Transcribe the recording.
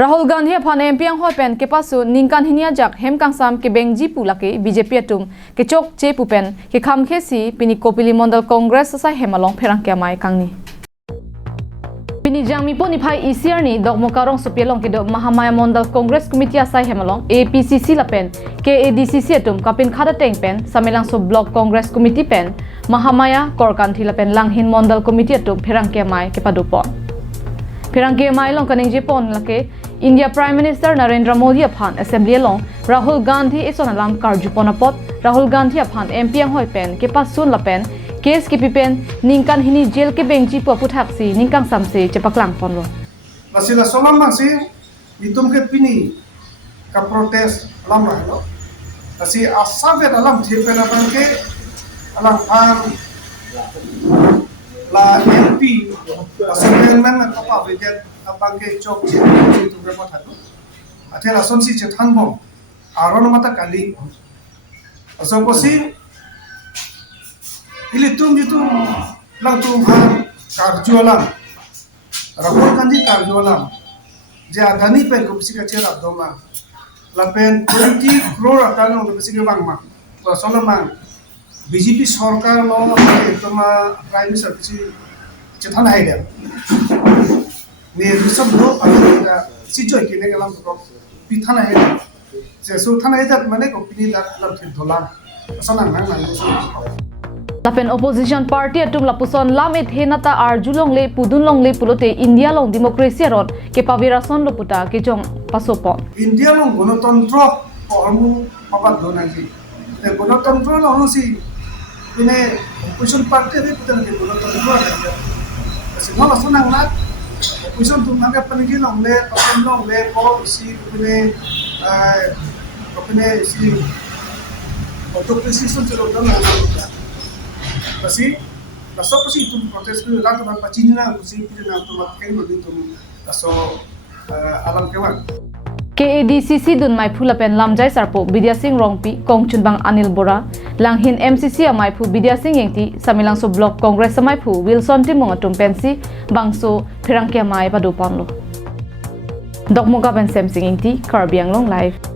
राहुल गांधी फान एमपीएं हो पेन के पासु निंकान हिनिया जक हेम कांगसाम के बेंगजी पुलाके बीजेपी अटुम के चोक चे पुपेन के खामखेसी पिनी कोपिली मंडल कांग्रेस सा हेमालों फेरंग के माय कांगनी पिनी जामी पोनी फाई ईसीआर नि दगमोकारong सुपेलों के दो महामाया मंडल कांग्रेस कमिटी असाई हेमालों एपीसीसी लपेन के एडीसीसी अटुम कापिन खादा टेंग पेन समेलांग सो ब्लॉक कांग्रेस कमिटी पेन महामाया कोरकांथी लपेन लांगहिन मंडल कमिटी अटुम फेरंग के माय के पादुपोन फेरंग के माय लों कनिंग जेपोन लके India prime minister Narendra Modi अफान असेंबली लों राहुल गांधी एसोनालाम कारजुपोनापोत राहुल गांधी अफान एमपी होय पेन के पास सुन लपेन केस के पिपेन निंकान हिनी जेल के बेंची पपुथाक्सी निंकांग Samtse चपकलांग पोनलो Masila solam masi itum ke pini ka protest alam rahlo asi asabe alam thepe na banke alam la MP assemblyman na kapa videt abanke chok che tu ke pathatu athela sonsi che thanbom aron mata kali asoposi ili tum jitum lang tum han karjualam Rahul Gandhi karjualam je adani pen ko bisika chera doma la pen 20 crore akan no bisika bangma to solomang BJP sarkar lo toma prime minister bisi chethana haida ne risab lo ada sijoi kine galam ko pithana haida se so thana haida mane ko pini da lam thil dolam sonang nang nang Lapen opposition party atum lapuson lamit henata arjulong le pudunlong le pulote India long demokrasi rot ke pavirason loputa ke jong pasopon India long gণতন্ত্র formu papat donangi te gণতন্ত্র lo si ine opposition party de putan ke gণতন্ত্র asi no sonang na opposition tum naga panigi long le papan long le ko si ine si autocracy son chelo dong Kasi kaso kasi itong protest ko lahat ng pachini na kasi pili na tumatkay mo dito kaso alam kewan KADCC dun mai phula pen lamjai sarpo Vidya Singh Rongpi Kongchun bang Anil Bora langhin MCC amai phu Vidya Singh yengti samilang so block congress amai phu Wilson Timong atum pensi bangso phirangke amai padu panlo Dokmoga ben Sam Singh yengti Karbiang long live